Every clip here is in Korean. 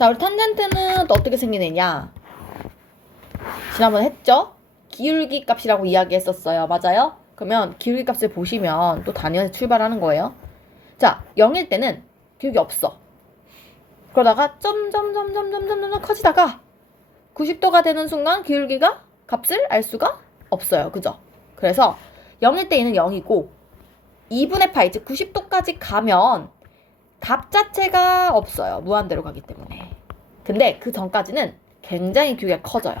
자, 우리 탄젠트는 또 어떻게 생긴 애냐? 지난번에 했죠? 기울기 값이라고 이야기했었어요. 맞아요? 그러면 기울기 값을 보시면 또 단위에서 출발하는 거예요. 자, 0일 때는 기울기 없어. 그러다가 점점점점점점점 커지다가 90도가 되는 순간 기울기가 값을 알 수가 없어요. 그죠? 그래서 0일 때 얘는 0이고 2분의 파이, 즉 90도까지 가면 값 자체가 없어요. 무한대로 가기 때문에. 근데 그 전까지는 굉장히 기울기가 커져요.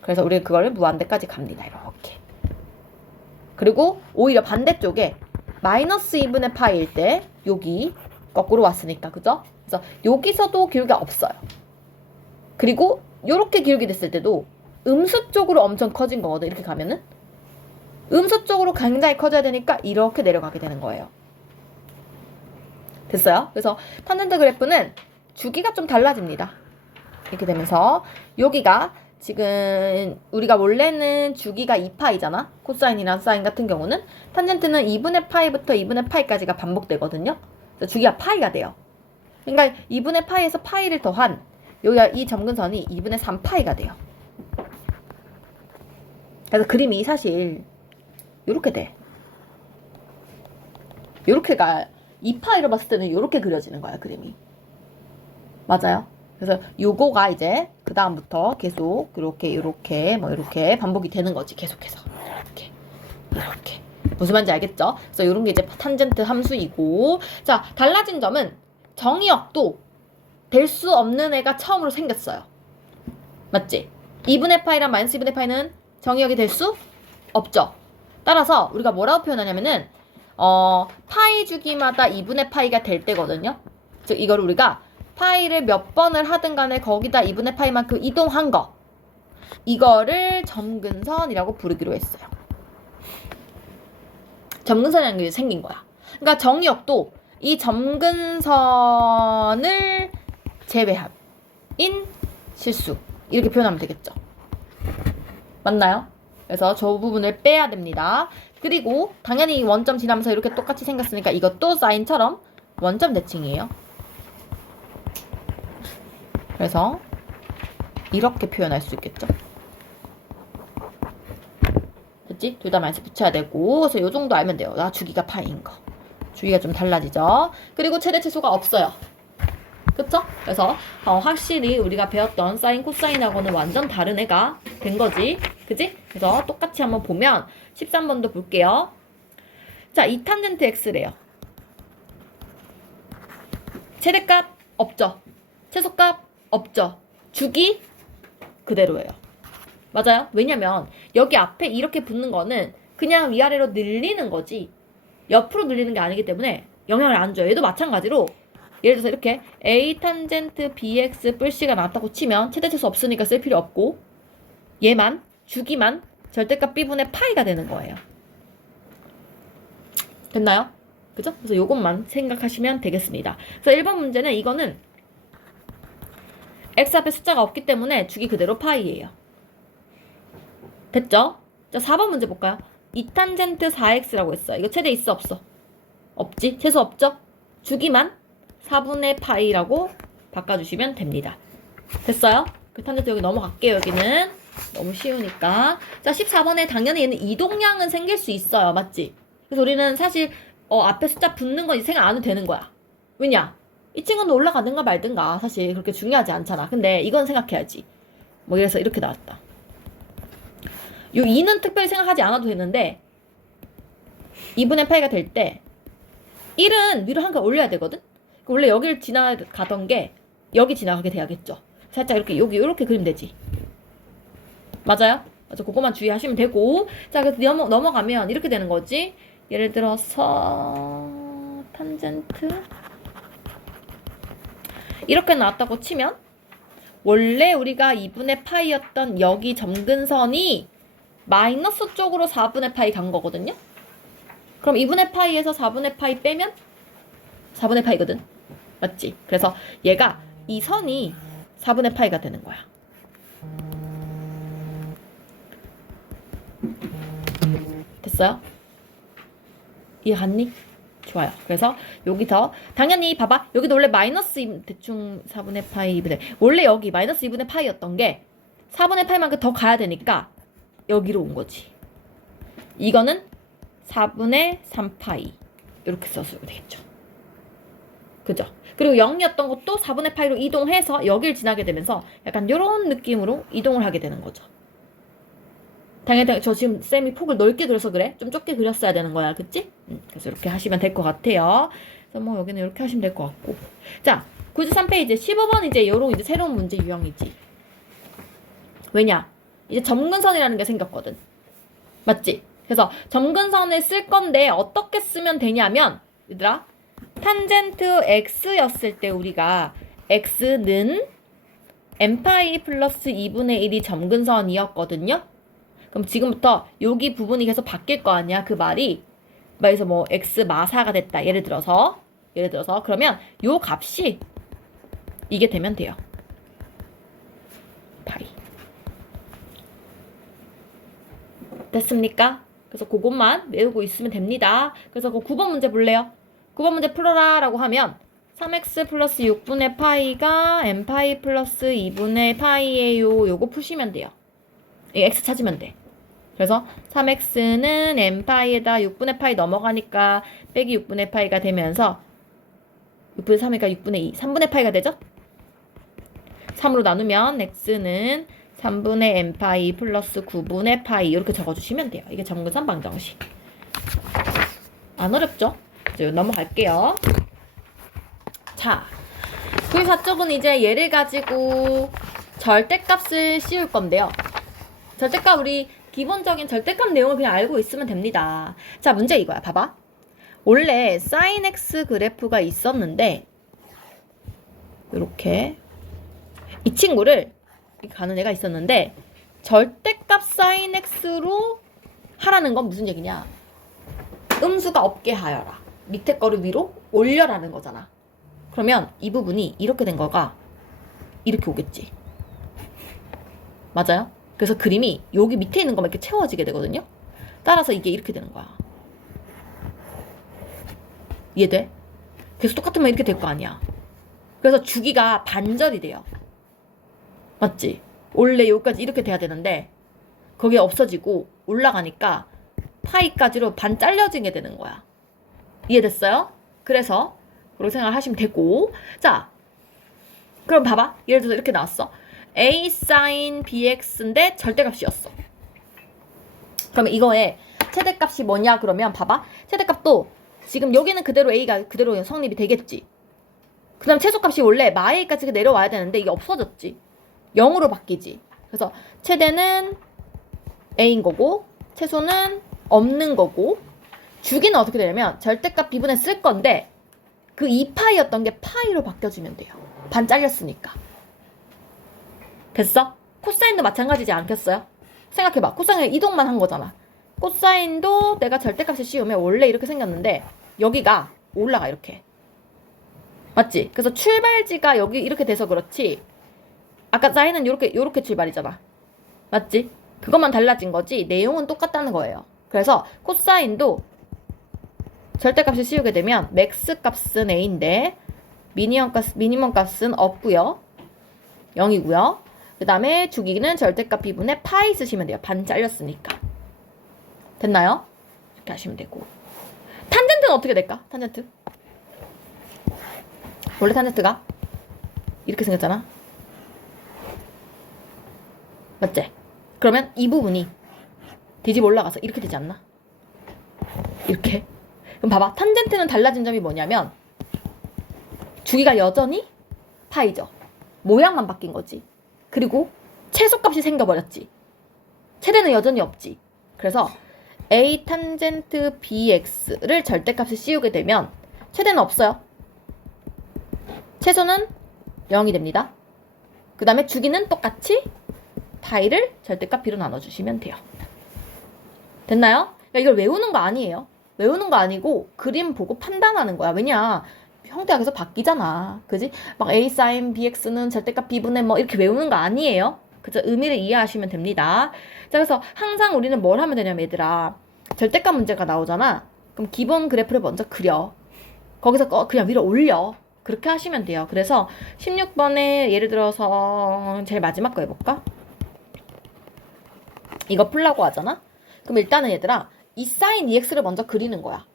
그래서 우리는 그거를 무한대까지 갑니다. 이렇게. 그리고 오히려 반대쪽에 마이너스 2분의 파이일 때 여기 거꾸로 왔으니까. 그죠? 그래서 여기서도 기울기가 없어요. 그리고 이렇게 기울기 됐을 때도 음수 쪽으로 엄청 커진 거거든. 이렇게 가면은. 음수 쪽으로 굉장히 커져야 되니까 이렇게 내려가게 되는 거예요. 됐어요? 그래서 탄젠트 그래프는 주기가 좀 달라집니다. 이렇게 되면서 여기가 지금 우리가 원래는 주기가 2파이잖아. 코사인이랑 사인 같은 경우는 탄젠트는 2분의 파이부터 2분의 파이까지가 반복되거든요. 그래서 주기가 파이가 돼요. 그러니까 2분의 파이에서 파이를 더한 여기가 이 점근선이 2분의 3파이가 돼요. 그래서 그림이 사실 요렇게 돼. 요렇게가 2파이로 봤을 때는 요렇게 그려지는 거야, 그림이. 맞아요? 그래서 요거가 이제 그 다음부터 계속 요렇게 뭐 이렇게 반복이 되는 거지. 계속해서 이렇게 무슨 말인지 알겠죠? 그래서 요런 게 이제 탄젠트 함수이고, 자, 달라진 점은 정의역도 될 수 없는 애가 처음으로 생겼어요. 맞지? 2분의 파이랑 마이너스 2분의 파이는 정의역이 될 수 없죠. 따라서 우리가 뭐라고 표현하냐면은 파이 주기마다 2분의 파이가 될 때거든요. 즉 이걸 우리가 파이를 몇 번을 하든 간에 거기다 2분의 파이만큼 이동한 거, 이거를 점근선이라고 부르기로 했어요. 점근선이라는 게 생긴 거야. 그러니까 정의역도 이 점근선을 제외한 인 실수, 이렇게 표현하면 되겠죠. 맞나요? 그래서 저 부분을 빼야 됩니다. 그리고 당연히 원점 지나면서 이렇게 똑같이 생겼으니까 이것도 사인처럼 원점 대칭이에요. 그래서 이렇게 표현할 수 있겠죠. 됐지? 둘 다 마이너스 붙여야 되고, 그래서 요 정도 알면 돼요. 나 주기가 파이인 거. 주기가 좀 달라지죠. 그리고 최대 최소가 없어요. 그쵸? 그래서 확실히 우리가 배웠던 사인 코사인하고는 완전 다른 애가 된 거지. 그지? 그래서 똑같이 한번 보면 13번도 볼게요. 자, 2탄젠트 x래요. 최대값 없죠. 최소값 없죠. 주기 그대로예요. 맞아요? 왜냐면 여기 앞에 이렇게 붙는 거는 그냥 위아래로 늘리는 거지 옆으로 늘리는 게 아니기 때문에 영향을 안 줘요. 얘도 마찬가지로 예를 들어서 이렇게 a 탄젠트 bx 뿔씨가 나왔다고 치면 최대 최소 없으니까 쓸 필요 없고, 얘만 주기만 절대값 b분의 파이가 되는 거예요. 됐나요? 그죠? 그래서 요것만 생각하시면 되겠습니다. 그래서 1번 문제는 이거는 x 앞에 숫자가 없기 때문에 주기 그대로 파이예요. 됐죠? 자, 4번 문제 볼까요? 2탄젠트 4x라고 했어요. 이거 최대 있어 없어? 없지? 최소 없죠? 주기만 4분의 파이라고 바꿔주시면 됩니다. 됐어요? 그 탄젠트 여기 넘어갈게요. 여기는 너무 쉬우니까. 자, 14번에 당연히 얘는 이동량은 생길 수 있어요. 맞지? 그래서 우리는 사실 앞에 숫자 붙는 건 생각 안 해도 되는 거야. 왜냐? 이 친구는 올라가든가 말든가 사실 그렇게 중요하지 않잖아. 근데 이건 생각해야지. 뭐 이래서 이렇게 나왔다. 요 2는 특별히 생각하지 않아도 되는데 2분의 파이가 될 때 1은 위로 한 칸 올려야 되거든? 원래 여기를 지나가던 게 여기 지나가게 돼야겠죠. 살짝 이렇게 여기 이렇게 그리면 되지. 맞아요? 그래서 그것만 주의하시면 되고, 자, 그래서 넘어가면 이렇게 되는 거지. 예를 들어서 탄젠트 이렇게 나왔다고 치면 원래 우리가 2분의 파이였던 여기 점근선이 마이너스 쪽으로 4분의 파이 간 거거든요. 그럼 2분의 파이에서 4분의 파이 빼면 4분의 파이거든. 맞지? 그래서 얘가 이 선이 4분의 파이가 되는 거야. 됐어요? 이해 갔니? 좋아요. 그래서 여기서 당연히 봐봐. 여기도 원래 마이너스 대충 4분의 파이 2분의 원래 여기 마이너스 2분의 파이였던 게 4분의 파이만큼 더 가야 되니까 여기로 온 거지. 이거는 4분의 3파이 이렇게 써주면 되겠죠. 그죠? 그리고 0이었던 것도 4분의 파이로 이동해서 여길 지나게 되면서 약간 이런 느낌으로 이동을 하게 되는 거죠. 당연히 저 지금 쌤이 폭을 넓게 그려서 그래. 좀 좁게 그렸어야 되는 거야. 그치? 그래서 이렇게 하시면 될 것 같아요. 그래서 뭐 여기는 이렇게 하시면 될 것 같고. 자, 93페이지 15번 이제 요런 이제 새로운 문제 유형이지. 왜냐? 이제 점근선이라는 게 생겼거든. 맞지? 그래서 점근선을 쓸 건데 어떻게 쓰면 되냐면 얘들아 탄젠트 x였을 때 우리가 x는 n파이 플러스 2분의 1이 점근선이었거든요. 그럼 지금부터 여기 부분이 계속 바뀔 거 아니야. 그 말이 말해서 뭐 x 마사가 됐다. 예를 들어서 그러면 요 값이 이게 되면 돼요. 파이. 됐습니까? 그래서 그것만 외우고 있으면 됩니다. 그래서 그 9번 문제 볼래요? 9번 문제 풀어라 라고 하면 3x 플러스 6분의 파이가 n파이 플러스 2분의 파이예요. 요거 푸시면 돼요. x 찾으면 돼. 그래서 3x는 n파이에다 6분의 파이 넘어가니까 빼기 6분의 파이가 되면서 6분의 3이니까 6분의 2, 3분의 파이가 되죠? 3으로 나누면 x는 3분의 n파이 플러스 9분의 파이 이렇게 적어주시면 돼요. 이게 점근선 방정식. 안 어렵죠? 이제 넘어갈게요. 자, 94쪽은 이제 얘를 가지고 절대값을 씌울 건데요. 절대값 우리 기본적인 절대값 내용을 그냥 알고 있으면 됩니다. 자, 문제 이거야. 봐봐. 원래 sin x 그래프가 있었는데 이렇게 이 친구를 가는 애가 있었는데 절대값 sin x로 하라는 건 무슨 얘기냐? 음수가 없게 하여라. 밑에 거를 위로 올려라는 거잖아. 그러면 이 부분이 이렇게 된 거가 이렇게 오겠지. 맞아요? 그래서 그림이 여기 밑에 있는 것만 이렇게 채워지게 되거든요. 따라서 이게 이렇게 되는 거야. 이해돼? 계속 똑같으면 이렇게 될 거 아니야. 그래서 주기가 반절이 돼요. 맞지? 원래 여기까지 이렇게 돼야 되는데 거기에 없어지고 올라가니까 파이까지로 반 잘려지게 되는 거야. 이해됐어요? 그래서 그렇게 생각을 하시면 되고. 자, 그럼 봐봐. 예를 들어서 이렇게 나왔어. a sin bx인데 절대값이었어. 그러면 이거의 최대값이 뭐냐 그러면 봐봐. 최대값도 지금 여기는 그대로 a가 그대로 성립이 되겠지. 그 다음 최소값이 원래 마a까지 내려와야 되는데 이게 없어졌지. 0으로 바뀌지. 그래서 최대는 a인 거고 최소는 없는 거고 주기는 어떻게 되냐면 절대값 b분에 쓸 건데 그 2파이였던 게 파이로 바뀌어주면 돼요. 반 잘렸으니까. 됐어? 코사인도 마찬가지지 않겠어요? 생각해봐. 코사인은 이동만 한 거잖아. 코사인도 내가 절대값을 씌우면 원래 이렇게 생겼는데 여기가 올라가 이렇게. 맞지? 그래서 출발지가 여기 이렇게 돼서 그렇지. 아까 사인은 요렇게 출발이잖아. 맞지? 그것만 달라진 거지 내용은 똑같다는 거예요. 그래서 코사인도 절대값을 씌우게 되면 맥스 값은 a인데 미니멈 값은 없고요. 0이고요. 그 다음에 주기는 절대값 b분의 파이 쓰시면 돼요. 반 잘렸으니까. 됐나요? 이렇게 하시면 되고. 탄젠트는 어떻게 될까? 탄젠트. 원래 탄젠트가 이렇게 생겼잖아. 맞지? 그러면 이 부분이 뒤집어 올라가서 이렇게 되지 않나? 이렇게. 그럼 봐봐. 탄젠트는 달라진 점이 뭐냐면 주기가 여전히 파이죠. 모양만 바뀐 거지. 그리고 최소값이 생겨버렸지. 최대는 여전히 없지. 그래서 a 탄젠트 bx를 절대값에 씌우게 되면 최대는 없어요. 최소는 0이 됩니다. 그 다음에 주기는 똑같이 파이를 절대값 b로 나눠주시면 돼요. 됐나요? 그러니까 이걸 외우는 거 아니에요. 외우는 거 아니고 그림 보고 판단하는 거야. 왜냐? 형태가 계속 바뀌잖아. 그지? 막 a sin bx는 절대값 b분의 뭐 이렇게 외우는 거 아니에요. 그죠? 의미를 이해하시면 됩니다. 자, 그래서 항상 우리는 뭘 하면 되냐면 얘들아. 절대값 문제가 나오잖아. 그럼 기본 그래프를 먼저 그려. 거기서 그냥 위로 올려. 그렇게 하시면 돼요. 그래서 16번에 예를 들어서 제일 마지막 거 해볼까? 이거 풀라고 하잖아? 그럼 일단은 얘들아 이 사인 EX를 먼저 그리는 거야.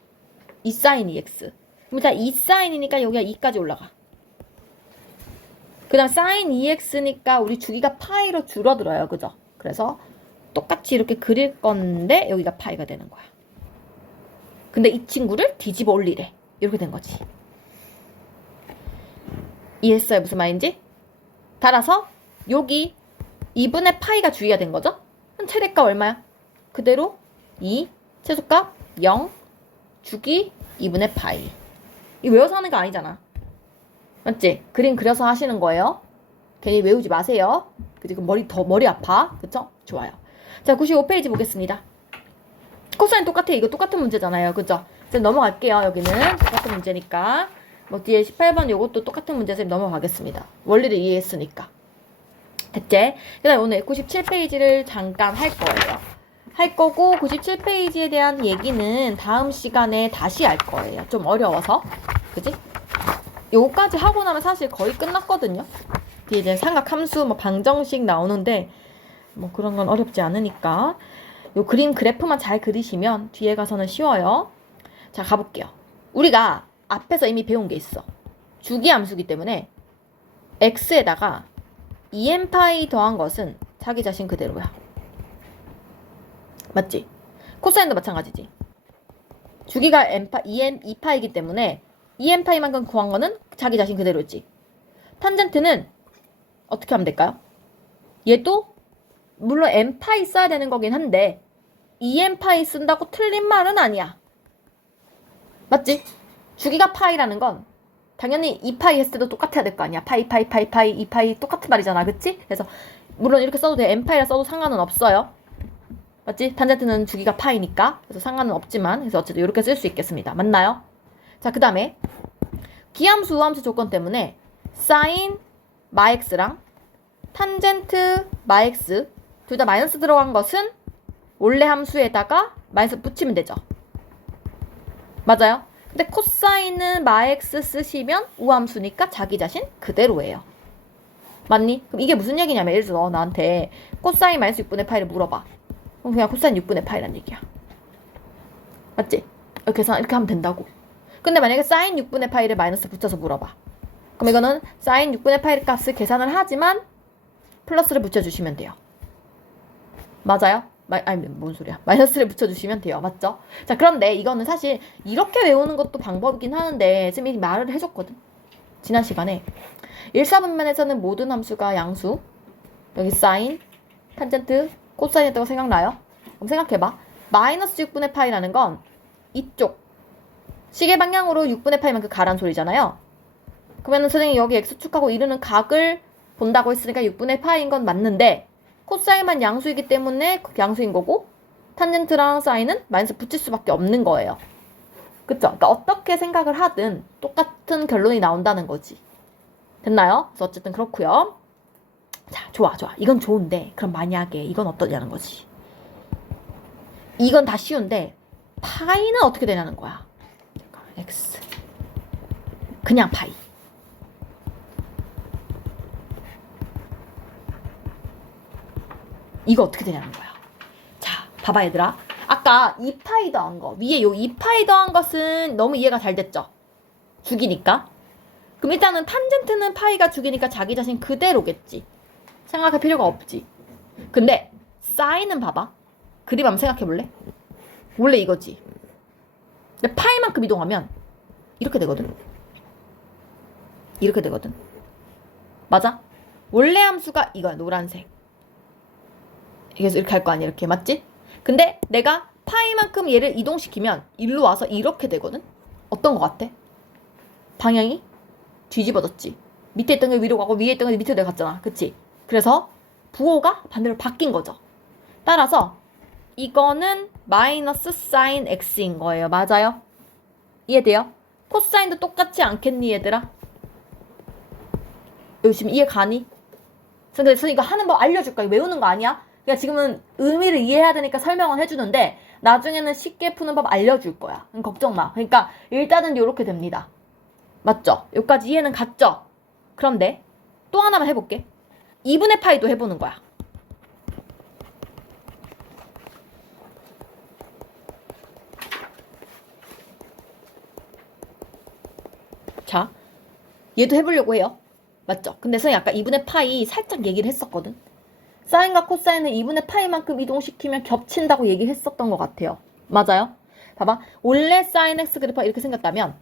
이 사인 EX. 그럼 일단 이 사인이니까 여기가 2까지 올라가. 그 다음 사인 EX니까 우리 주기가 파이로 줄어들어요. 그죠? 그래서 똑같이 이렇게 그릴 건데 여기가 파이가 되는 거야. 근데 이 친구를 뒤집어 올리래. 이렇게 된 거지. 이해했어요? 무슨 말인지? 따라서 여기 2분의 파이가 주기가 된 거죠? 그럼 최대값 얼마야? 그대로 2, 최소값 0, 주기 2분의 파이. 이거 외워서 하는 거 아니잖아. 맞지? 그림 그려서 하시는 거예요. 괜히 외우지 마세요. 그리고 머리 아파. 그쵸? 좋아요. 자, 95페이지 보겠습니다. 코사인 똑같아. 이거 똑같은 문제잖아요. 그죠? 이제 넘어갈게요. 여기는 똑같은 문제니까. 뭐 뒤에 18번 요것도 똑같은 문제에서 넘어가겠습니다. 원리를 이해했으니까. 됐지? 그 다음에 오늘 97페이지를 잠깐 할 거예요. 할 거고 97페이지에 대한 얘기는 다음 시간에 다시 할 거예요. 좀 어려워서. 그지? 요거까지 하고 나면 사실 거의 끝났거든요. 뒤에 이제 삼각함수 뭐 방정식 나오는데 뭐 그런 건 어렵지 않으니까 요 그림 그래프만 잘 그리시면 뒤에 가서는 쉬워요. 자, 가볼게요. 우리가 앞에서 이미 배운 게 있어. 주기함수기 때문에 x에다가 2n파이 더한 것은 자기 자신 그대로야. 맞지? 코사인도 마찬가지지. 주기가 2파이기 때문에 2n파이만큼 구한 거는 자기 자신 그대로지. 탄젠트는 어떻게 하면 될까요? 얘도 물론 n파이 써야 되는 거긴 한데 2n파이 쓴다고 틀린 말은 아니야. 맞지? 주기가 파이라는 건 당연히 2파이 했을 때도 똑같아야 될 거 아니야. 파이 2파이 똑같은 말이잖아. 그치? 그래서 물론 이렇게 써도 돼. n파이라 써도 상관은 없어요. 맞지? 탄젠트는 주기가 파이니까. 그래서 상관은 없지만 그래서 어쨌든 이렇게 쓸 수 있겠습니다. 맞나요? 자, 그 다음에 기함수, 우함수 조건 때문에 사인 마x랑 탄젠트 마x 둘 다 마이너스 들어간 것은 원래 함수에다가 마이너스 붙이면 되죠. 맞아요? 근데 코사인은 마x 쓰시면 우함수니까 자기 자신 그대로예요. 맞니? 그럼 이게 무슨 얘기냐면 예를 들어 나한테 코사인 마이너스 6분의 파이를 물어봐. 그럼 그냥 코사인 6분의 파이란 얘기야. 맞지? 이렇게 하면 된다고. 근데 만약에 사인 6분의 파이를 마이너스 붙여서 물어봐. 그럼 이거는 사인 6분의 파이 값을 계산을 하지만 플러스를 붙여주시면 돼요. 맞아요? 아니 뭔 소리야. 마이너스를 붙여주시면 돼요. 맞죠? 자, 그런데 이거는 사실 이렇게 외우는 것도 방법이긴 하는데 지금 이미 말을 해줬거든. 지난 시간에 1사분면에서는 모든 함수가 양수, 여기 사인, 탄젠트, 코사인이었다고 생각나요? 그럼 생각해봐. 마이너스 6분의 파이라는 건 이쪽 시계 방향으로 6분의 파이만큼 가란 소리잖아요. 그러면 선생님이 여기 x축하고 이르는 각을 본다고 했으니까 6분의 파이인 건 맞는데 코사인만 양수이기 때문에 양수인 거고 탄젠트랑 사인은 마이너스 붙일 수밖에 없는 거예요. 그쵸? 그러니까 어떻게 생각을 하든 똑같은 결론이 나온다는 거지. 됐나요? 그래서 어쨌든 그렇고요. 자, 좋아. 이건 좋은데 그럼 만약에 이건 어떠냐는 거지. 이건 다 쉬운데 파이는 어떻게 되냐는 거야. x 그냥 파이. 이거 어떻게 되냐는 거야. 자, 봐봐 얘들아. 아까 2파이 더한 거 위에 요 2파이 더한 것은 너무 이해가 잘 됐죠? 주기니까. 그럼 일단은 탄젠트는 파이가 주기니까 자기 자신 그대로겠지. 생각할 필요가 없지. 근데 사인은 봐봐. 그림 한번 생각해볼래? 원래 이거지. 근데 파이만큼 이동하면 이렇게 되거든. 이렇게 되거든. 맞아? 원래 함수가 이거야. 노란색. 그래서 이렇게 할 거 아니야. 이렇게. 맞지? 근데 내가 파이만큼 얘를 이동시키면 일로 와서 이렇게 되거든. 어떤 거 같아? 방향이 뒤집어졌지. 밑에 있던 게 위로 가고 위에 있던 게 밑으로 내려갔잖아. 그치? 그래서 부호가 반대로 바뀐 거죠. 따라서 이거는 마이너스 사인 x인 거예요. 맞아요? 이해돼요? 코사인도 똑같지 않겠니 얘들아? 여기 지금 이해 가니? 근데 이거 하는 법 알려줄까? 이거 외우는 거 아니야? 그러니까 지금은 의미를 이해해야 되니까 설명은 해주는데 나중에는 쉽게 푸는 법 알려줄 거야. 걱정 마. 그러니까 일단은 이렇게 됩니다. 맞죠? 여기까지 이해는 갔죠? 그런데 또 하나만 해볼게. 2분의 파이도 해보는 거야. 자, 얘도 해보려고 해요. 맞죠? 근데 선생님 아까 2분의 파이 살짝 얘기를 했었거든. 사인과 코사인을 2분의 파이만큼 이동시키면 겹친다고 얘기를 했었던 것 같아요. 맞아요? 봐봐. 원래 사인 x 그래프가 이렇게 생겼다면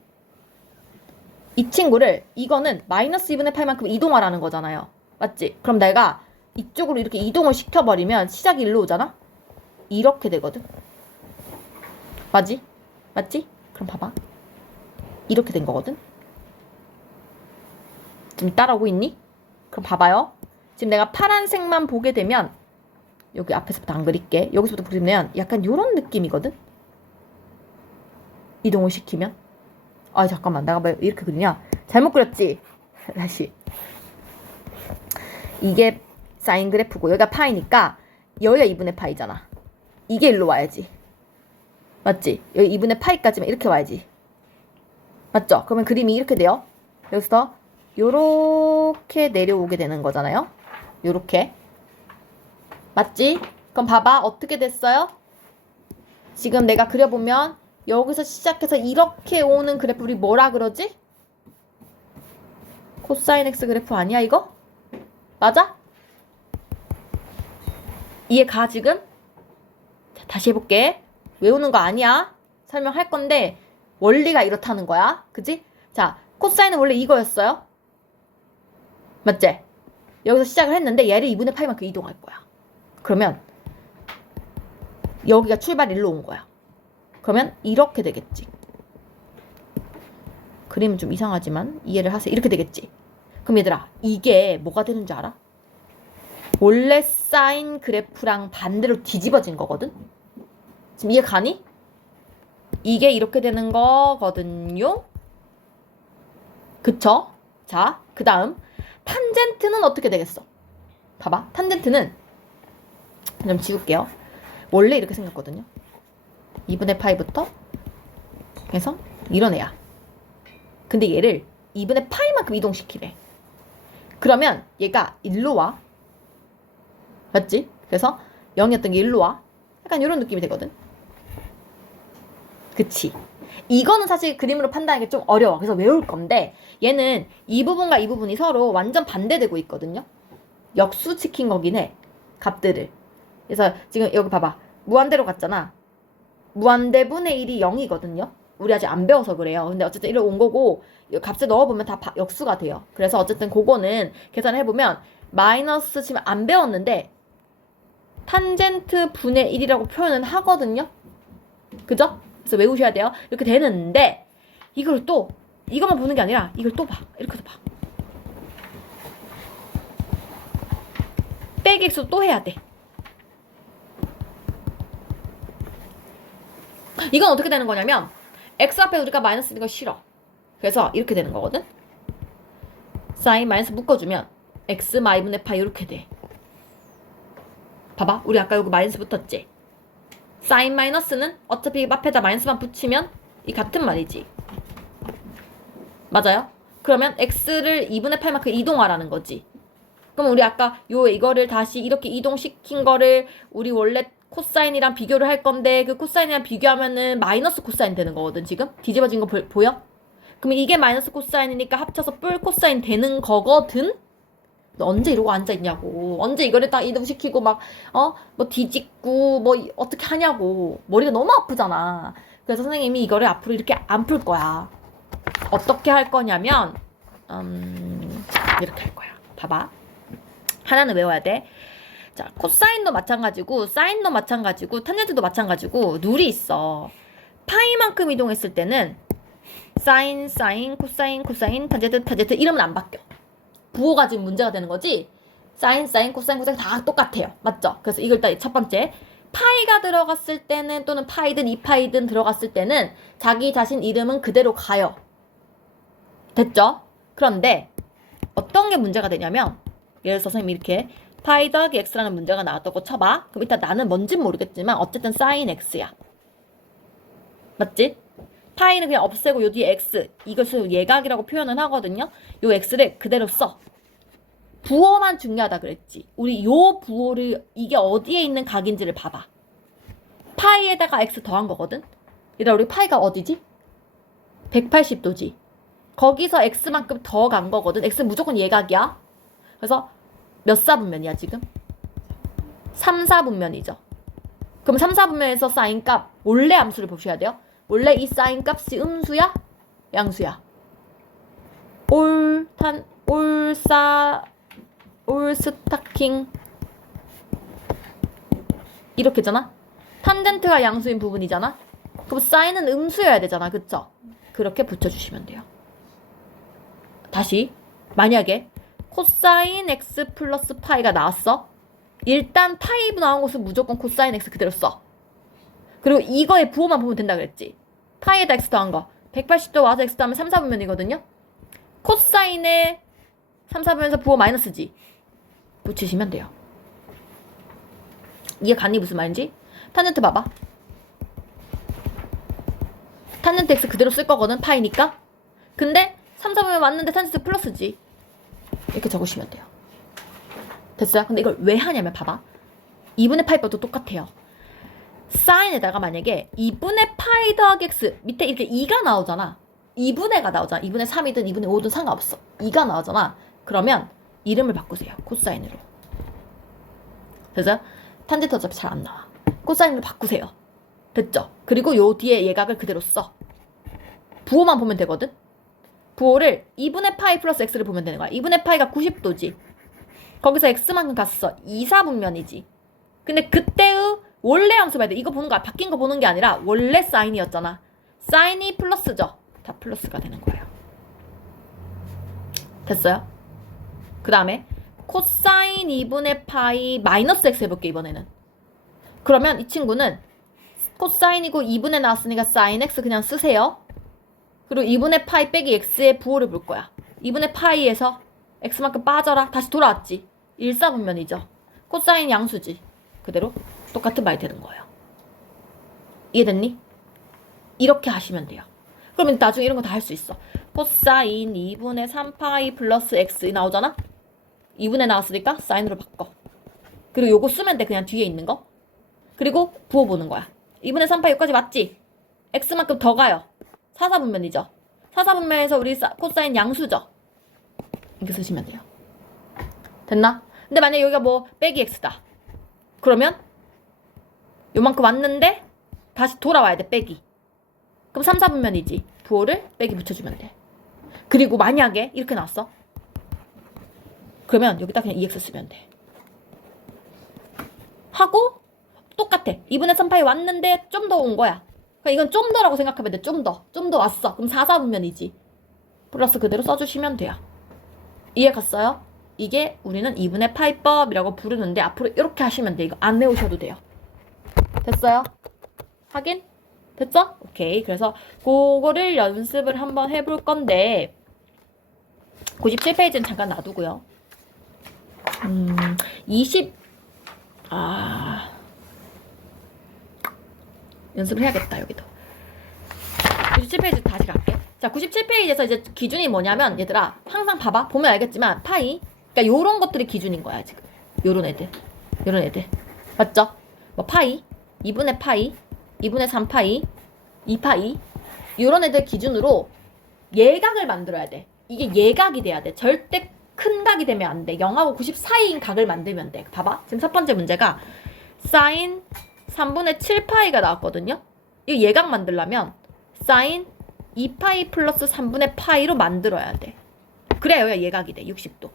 이 친구를 이거는 마이너스 2분의 파이만큼 이동하라는 거잖아요. 맞지? 그럼 내가 이쪽으로 이렇게 이동을 시켜버리면 시작이 일로 오잖아? 이렇게 되거든. 맞지? 맞지? 그럼 봐봐. 이렇게 된 거거든. 지금 따라오고 있니? 그럼 봐봐요. 지금 내가 파란색만 보게 되면 여기 앞에서부터 안 그릴게. 여기서부터 보면 약간 요런 느낌이거든. 이동을 시키면. 아 잠깐만 내가 왜 이렇게 그리냐. 잘못 그렸지? 다시. 이게 사인 그래프고 여기가 파이니까 여기가 2분의 파이잖아. 이게 일로 와야지. 맞지? 여기 2분의 파이까지만 이렇게 와야지. 맞죠? 그러면 그림이 이렇게 돼요. 여기서 요렇게 내려오게 되는 거잖아요. 요렇게. 맞지? 그럼 봐봐. 어떻게 됐어요? 지금 내가 그려보면 여기서 시작해서 이렇게 오는 그래프 우리 뭐라 그러지? 코사인 x 그래프 아니야 이거? 맞아? 이해가 지금? 자, 다시 해볼게. 외우는 거 아니야. 설명할 건데 원리가 이렇다는 거야. 그치? 자, 코사인은 원래 이거였어요. 맞지? 여기서 시작을 했는데 얘를 2분의 파이만큼 이동할 거야. 그러면 여기가 출발 일로 온 거야. 그러면 이렇게 되겠지. 그림은 좀 이상하지만 이해를 하세요. 이렇게 되겠지. 그럼 얘들아 이게 뭐가 되는 줄 알아? 원래 사인 그래프랑 반대로 뒤집어진 거거든? 지금 이해 가니? 이게 이렇게 되는 거거든요. 그쵸? 자, 그 다음 탄젠트는 어떻게 되겠어? 봐봐. 탄젠트는 좀 지울게요. 원래 이렇게 생겼거든요. 2분의 파이부터 해서 이런 애야. 근데 얘를 2분의 파이만큼 이동시키래. 그러면 얘가 일로 와. 맞지? 그래서 0이었던 게 일로 와. 약간 이런 느낌이 되거든. 그치? 이거는 사실 그림으로 판단하기 좀 어려워. 그래서 외울 건데 얘는 이 부분과 이 부분이 서로 완전 반대되고 있거든요. 역수시킨 거긴 해. 값들을. 그래서 지금 여기 봐봐. 무한대로 갔잖아. 무한대분의 1이 0이거든요. 우리 아직 안 배워서 그래요. 근데 어쨌든 이렇게 온 거고 값을 넣어보면 다 역수가 돼요. 그래서 어쨌든 그거는 계산을 해보면 마이너스 지금 안 배웠는데 탄젠트 분의 1이라고 표현은 하거든요. 그죠? 그래서 외우셔야 돼요. 이렇게 되는데 이걸 또 이것만 보는 게 아니라 이걸 또 봐. 이렇게 봐. 빼기 x도 또 해야 돼. 이건 어떻게 되는 거냐면 x 앞에 우리가 마이너스 있는 거 싫어. 그래서 이렇게 되는 거거든. 사인 마이너스 묶어주면 x 마이분의 파이 이렇게 돼. 봐봐. 우리 아까 여기 마이너스 붙었지? 사인 마이너스는 어차피 앞에다 마이너스만 붙이면 이 같은 말이지. 맞아요? 그러면 x를 2분의 8만큼 이동하라는 거지. 그럼 우리 아까 이거를 다시 이렇게 이동시킨 거를 우리 원래 코사인이랑 비교를 할 건데 그 코사인이랑 비교하면은 마이너스 코사인 되는 거거든 지금? 뒤집어진 거 보여? 그럼 이게 마이너스 코사인이니까 합쳐서 뿔 코사인 되는 거거든? 너 언제 이러고 앉아있냐고. 언제 이거를 딱 이동시키고 막 뭐 뒤집고 뭐 어떻게 하냐고. 머리가 너무 아프잖아. 그래서 선생님이 이거를 앞으로 이렇게 안 풀 거야. 어떻게 할 거냐면 이렇게 할 거야. 봐봐. 하나는 외워야 돼. 자, 코사인도 마찬가지고 사인도 마찬가지고 탄젠트도 마찬가지고 룰이 있어. 파이만큼 이동했을 때는 사인, 사인, 코사인, 코사인, 탄젠트, 탄젠트 이러면 안 바뀌어. 부호가 지금 문제가 되는 거지. 사인, 사인, 코사인, 코사인 다 똑같아요. 맞죠? 그래서 이걸 일단 첫 번째 파이가 들어갔을 때는 또는 파이든 2파이든 들어갔을 때는 자기 자신 이름은 그대로 가요. 됐죠? 그런데 어떤 게 문제가 되냐면 예를 들어서 선생님이 이렇게 파이 더하기 x라는 문제가 나왔다고 쳐봐. 그럼 일단 나는 뭔진 모르겠지만 어쨌든 사인 x야. 맞지? 파이는 그냥 없애고 요 뒤에 x, 이것을 예각이라고 표현을 하거든요. 요 x를 그대로 써. 부호만 중요하다 그랬지. 우리 요 부호를 이게 어디에 있는 각인지를 봐봐. 파이에다가 x 더한 거거든. 얘들아 우리 파이가 어디지? 180도지. 거기서 x만큼 더 간 거거든. x 무조건 예각이야. 그래서 몇 사분면이야 지금? 3, 4분면이죠. 그럼 3, 4분면에서 사인 값 원래 함수를 보셔야 돼요. 원래 이 사인 값이 음수야? 양수야? 올스타킹 이렇게잖아. 탄젠트가 양수인 부분이잖아. 그럼 사인은 음수여야 되잖아. 그쵸? 그렇게 붙여주시면 돼요. 다시 만약에 코사인 x 플러스 파이가 나왔어. 일단 파이 나온 것은 무조건 코사인 x 그대로 써. 그리고 이거의 부호만 보면 된다 그랬지. 파이에다 x 더한 거 180도 와서 x 더하면 3, 4분면이거든요. 코사인에 3, 4분면에서 부호 마이너스지. 붙이시면 돼요. 이해 갔니 무슨 말인지? 탄젠트 봐봐. 탄젠트 x 그대로 쓸 거거든. 파이니까. 근데 3, 4분면 왔는데 탄젠트 플러스지. 이렇게 적으시면 돼요. 됐어요? 근데 이걸 왜 하냐면 봐봐. 2분의 파이법도 똑같아요. 사인에다가 만약에 2분의 파이 더하기 x 밑에 이렇게 2가 나오잖아. 2분의가 나오잖아. 2분의 3이든 2분의 5든 상관없어. 2가 나오잖아. 그러면 이름을 바꾸세요. 코사인으로. 됐어요? 탄젠트 어차피 잘 안 나와. 코사인으로 바꾸세요. 됐죠? 그리고 요 뒤에 예각을 그대로 써. 부호만 보면 되거든? 부호를 2분의 파이 플러스 x를 보면 되는 거야. 2분의 파이가 90도지. 거기서 x만큼 갔어. 2, 4분면이지. 근데 그때의 원래 함수 봐야 돼. 이거 보는 거 바뀐 거 보는 게 아니라 원래 사인이었잖아. 사인이 플러스죠. 다 플러스가 되는 거예요. 됐어요? 그 다음에 코사인 2분의 파이 마이너스 x 해볼게 이번에는. 그러면 이 친구는 코사인이고 2분의 나왔으니까 사인 x 그냥 쓰세요. 그리고 2분의 파이 빼기 x의 부호를 볼 거야. 2분의 파이에서 x만큼 빠져라. 다시 돌아왔지. 1, 4분면이죠. 코사인 양수지. 그대로 똑같은 말이 되는 거예요. 이해됐니? 이렇게 하시면 돼요. 그러면 나중에 이런 거 다 할 수 있어. 코사인 2분의 3파이 플러스 x 나오잖아? 2분의 나왔으니까 사인으로 바꿔. 그리고 요거 쓰면 돼. 그냥 뒤에 있는 거. 그리고 부호 보는 거야. 2분의 3파이 여기까지 맞지? x만큼 더 가요. 4, 4분면이죠. 4, 4분면에서 우리 코사인 양수죠. 이렇게 쓰시면 돼요. 됐나? 근데 만약에 여기가 뭐 빼기 x다. 그러면 요만큼 왔는데 다시 돌아와야 돼. 빼기. 그럼 3, 4분면이지. 부호를 빼기 붙여주면 돼. 그리고 만약에 이렇게 나왔어. 그러면 여기다 그냥 2x 쓰면 돼. 하고 똑같아. 2분의 3파이 왔는데 좀 더 온 거야. 그러니까 이건 좀 더라고 생각하면 돼. 좀 더. 좀 더 왔어. 그럼 4, 4분면이지. 플러스 그대로 써주시면 돼요. 이해 갔어요? 이게 우리는 2분의 파이법이라고 부르는데 앞으로 이렇게 하시면 돼. 이거 안 외우셔도 돼요. 됐어요? 확인? 됐죠? 오케이. 그래서 그거를 연습을 한번 해볼 건데 97페이지는 잠깐 놔두고요. 27페이지 해야겠다. 여기도 97페이지 다시 갈게. 자, 97페이지에서 이제 기준이 뭐냐면 얘들아 항상 봐봐. 보면 알겠지만 파이, 그러니까 요런 것들이 기준인 거야 지금. 요런 애들 맞죠? 뭐 파이, 2분의 파이, 2분의 3파이, 2파이 요런 애들 기준으로 예각을 만들어야 돼. 이게 예각이 돼야 돼. 절대 큰 각이 되면 안 돼. 0하고 90 사이인 각을 만들면 돼. 봐봐. 지금 첫 번째 문제가 사인 3분의 7파이가 나왔거든요. 이거 예각 만들려면 사인 2파이 플러스 3분의 파이로 만들어야 돼. 그래야 여기가 예각이 돼. 60도.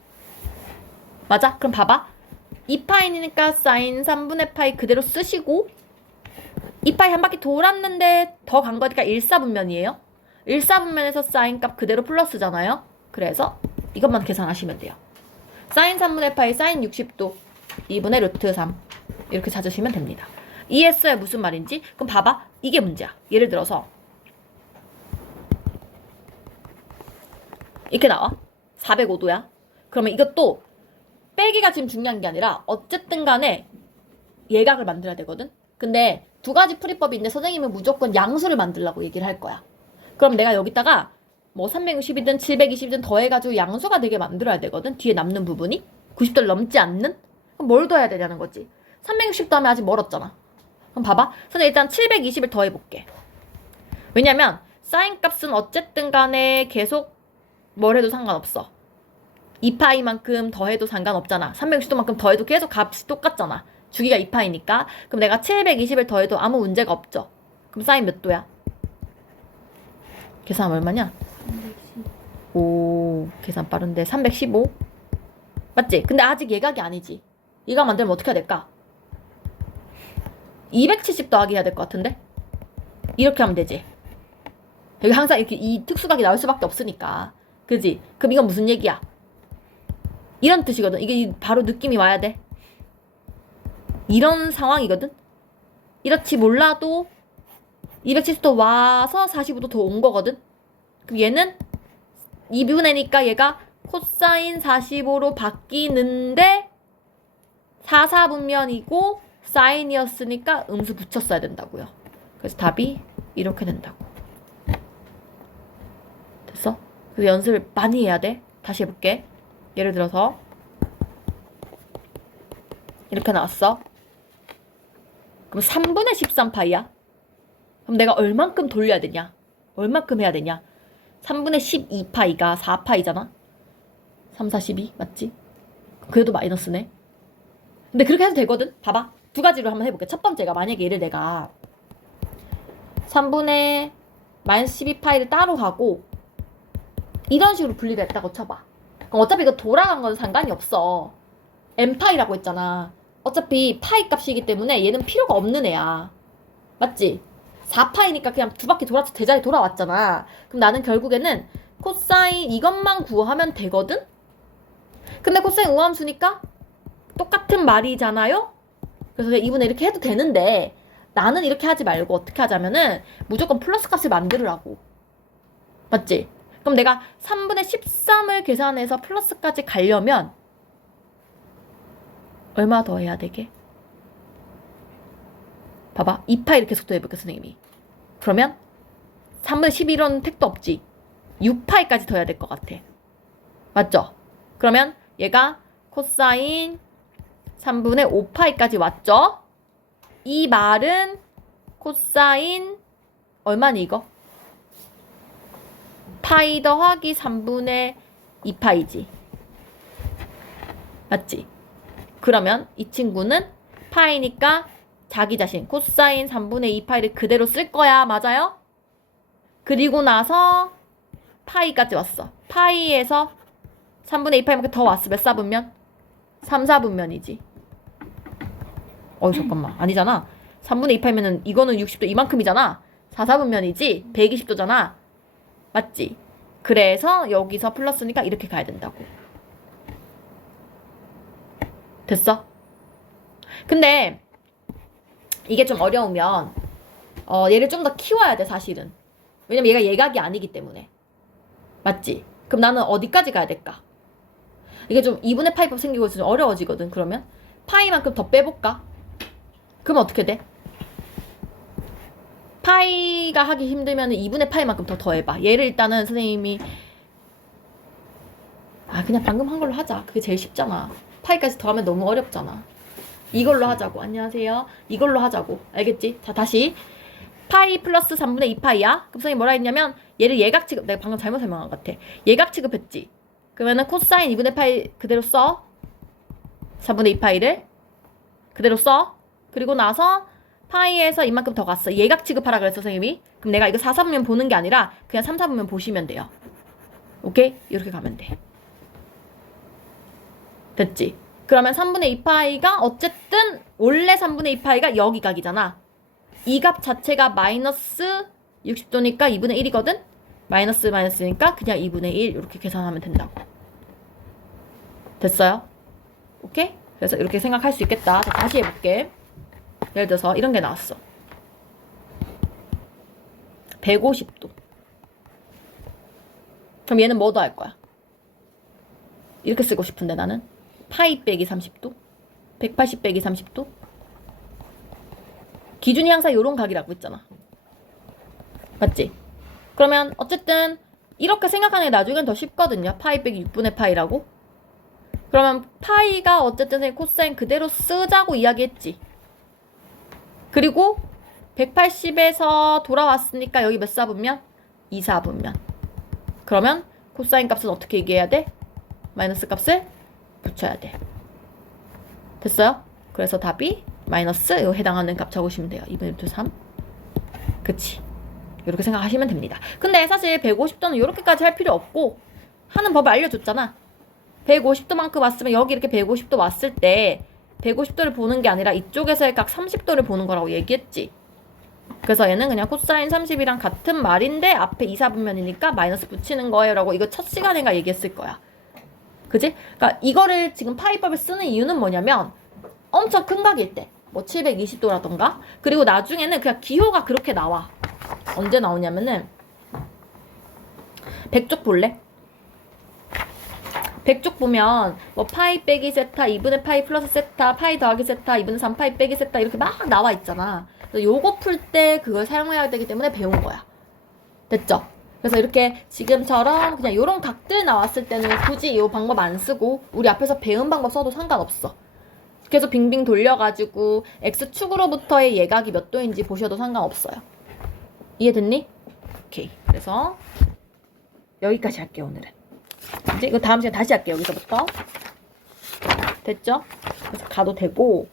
맞아? 그럼 봐봐. 2파이니까 사인 3분의 파이 그대로 쓰시고 2파이 한 바퀴 돌았는데 더 간 거니까 1, 4분면이에요. 1, 4분면에서 사인 값 그대로 플러스잖아요. 그래서 이것만 계산하시면 돼요. 사인 3분의 파이 사인 60도 2분의 루트 3 이렇게 찾으시면 됩니다. 이해했어요? 무슨 말인지? 그럼 봐봐. 이게 문제야. 예를 들어서 이렇게 나와. 405도야. 그러면 이것도 빼기가 지금 중요한 게 아니라 어쨌든 간에 예각을 만들어야 되거든. 근데 두 가지 풀이법이 있는데 선생님은 무조건 양수를 만들라고 얘기를 할 거야. 그럼 내가 여기다가 뭐 360이든 720이든 더해가지고 양수가 되게 만들어야 되거든. 뒤에 남는 부분이 90도를 넘지 않는? 그럼 뭘 더해야 되냐는 거지. 360 더하면 아직 멀었잖아. 그럼 봐봐. 선생님 일단 720을 더해볼게. 왜냐면 사인 값은 어쨌든 간에 계속 뭘 해도 상관없어. 2파이만큼 더해도 상관없잖아. 360도만큼 더해도 계속 값이 똑같잖아. 주기가 2파이니까. 그럼 내가 720을 더해도 아무 문제가 없죠. 그럼 사인 몇 도야? 계산하면 얼마냐? 310. 오, 계산 빠른데 315? 맞지? 근데 아직 예각이 아니지. 이거 만들면 어떻게 해야 될까? 270 더하기 해야 될 것 같은데? 이렇게 하면 되지. 여기 항상 이렇게 이 특수각이 나올 수밖에 없으니까. 그지? 그럼 이건 무슨 얘기야? 이런 뜻이거든. 이게 바로 느낌이 와야 돼. 이런 상황이거든. 이렇지 몰라도 270도 와서 45도 더 온 거거든. 그럼 얘는 2분의 니까 얘가 코사인 45로 바뀌는데 4사분면이고 사인이었으니까 음수 붙였어야 된다고요. 그래서 답이 이렇게 된다고. 됐어? 그래서 연습을 많이 해야 돼. 다시 해볼게. 예를 들어서 이렇게 나왔어. 그럼 3분의 13파이야. 그럼 내가 얼만큼 돌려야 되냐? 얼만큼 해야 되냐? 3분의 12파이가 4파이잖아? 3, 4, 12 맞지? 그래도 마이너스네. 근데 그렇게 해도 되거든? 봐봐. 두 가지로 한번 해볼게. 첫 번째가 만약에 얘를 내가 3분의 마이너스 12파이를 따로 하고 이런 식으로 분리를 했다고 쳐봐. 그럼 어차피 이거 돌아간 건 상관이 없어. n파이라고 했잖아. 어차피 파이 값이기 때문에 얘는 필요가 없는 애야. 맞지? 4파이니까 그냥 두 바퀴 돌아서 제자리 돌아왔잖아. 그럼 나는 결국에는 코사인 이것만 구하면 되거든? 근데 코사인 우함수니까 똑같은 말이잖아요? 그래서 2분의 이렇게 해도 되는데 나는 이렇게 하지 말고 어떻게 하자면은 무조건 플러스 값을 만들으라고. 맞지? 그럼 내가 3분의 13을 계산해서 플러스까지 가려면 얼마 더 해야 되게? 봐봐. 2파이를 계속 더해볼게 선생님이. 그러면 3분의 11은 택도 없지. 6파이까지 더해야 될 것 같아. 맞죠? 그러면 얘가 코사인 3분의 5파이까지 왔죠? 이 말은 코사인 얼마니 이거? 파이 더하기 3분의 2파이지. 맞지? 그러면 이 친구는 파이니까 자기 자신 코사인 3분의 2파이를 그대로 쓸 거야. 맞아요? 그리고 나서 파이까지 왔어. 파이에서 3분의 2파이만큼 더 왔어. 몇 사분면? 3, 4분면이지. 잠깐만. 아니잖아. 3분의 2파이면은 이거는 60도 이만큼이잖아. 4, 4분면이지. 120도잖아. 맞지? 그래서 여기서 플러스니까 이렇게 가야 된다고. 됐어? 근데 이게 좀 어려우면 얘를 좀 더 키워야 돼 사실은. 왜냐면 얘가 예각이 아니기 때문에. 맞지? 그럼 나는 어디까지 가야 될까? 이게 좀 2분의 파이법 생기고 있어서 좀 어려워지거든. 그러면 파이만큼 더 빼볼까? 그럼 어떻게 돼? 파이가 하기 힘들면 2분의 파이만큼 더 더해봐. 얘를 일단은 선생님이 그냥 방금 한 걸로 하자. 그게 제일 쉽잖아. 파이까지 더하면 너무 어렵잖아. 이걸로 하자고. 안녕하세요. 이걸로 하자고. 알겠지? 자, 다시. 파이 플러스 3분의 2파이야. 그럼 선생님이 뭐라 했냐면 얘를 예각 취급. 내가 방금 잘못 설명한 것 같아. 예각 취급했지. 그러면은 코사인 2분의 파이 그대로 써. 4분의 2파이를 그대로 써. 그리고 나서 파이에서 이만큼 더 갔어. 예각 취급하라 그랬어 선생님이. 그럼 내가 이거 4, 4분면 보는 게 아니라 그냥 3, 4분면 보시면 돼요. 오케이? 이렇게 가면 돼. 됐지? 그러면 3분의 2파이가 어쨌든 원래 3분의 2파이가 여기 각이잖아. 이 값 자체가 마이너스 60도니까 2분의 1이거든? 마이너스니까 그냥 2분의 1 이렇게 계산하면 된다고. 됐어요? 오케이? 그래서 이렇게 생각할 수 있겠다. 자, 다시 해볼게. 예를 들어서 이런 게 나왔어. 150도. 그럼 얘는 뭐 더 할 거야? 이렇게 쓰고 싶은데 나는 파이 빼기 30도, 180 빼기 30도. 기준이 항상 요런 각이라고 했잖아. 맞지? 그러면 어쨌든 이렇게 생각하는 게 나중엔 더 쉽거든요. 파이 빼기 6분의 파이라고. 그러면 파이가 어쨌든 코사인 그대로 쓰자고 이야기했지. 그리고 180에서 돌아왔으니까 여기 몇 사분면? 2사분면. 그러면 코사인 값은 어떻게 얘기해야 돼? 마이너스 값을 붙여야 돼. 됐어요? 그래서 답이 마이너스 요 해당하는 값 적으시면 돼요. 2분의 루트 3. 그치? 이렇게 생각하시면 됩니다. 근데 사실 150도는 이렇게까지 할 필요 없고 하는 법을 알려줬잖아. 150도만큼 왔으면 여기 이렇게 150도 왔을 때 150도를 보는 게 아니라 이쪽에서의 각 30도를 보는 거라고 얘기했지. 그래서 얘는 그냥 코사인 30이랑 같은 말인데 앞에 2사분면이니까 마이너스 붙이는 거예요 라고 이거 첫 시간에가 얘기했을 거야. 그지? 그러니까 이거를 지금 파이법을 쓰는 이유는 뭐냐면 엄청 큰 각일 때 뭐 720도라던가 그리고 나중에는 그냥 기호가 그렇게 나와. 언제 나오냐면은 100쪽 볼래? 100쪽 보면 뭐 파이 빼기 세타 2분의 파이 플러스 세타 파이 더하기 세타 2분의 3 파이 빼기 세타 이렇게 막 나와 있잖아. 그래서 요거 풀 때 그걸 사용해야 되기 때문에 배운 거야. 됐죠? 그래서 이렇게 지금처럼 그냥 요런 각들 나왔을 때는 굳이 이 방법 안 쓰고 우리 앞에서 배운 방법 써도 상관없어. 계속 빙빙 돌려가지고 X축으로부터의 예각이 몇 도인지 보셔도 상관없어요. 이해됐니? 오케이. 그래서 여기까지 할게요, 오늘은. 이제 이거 다음 시간에 다시 할게요, 여기서부터. 됐죠? 그래서 가도 되고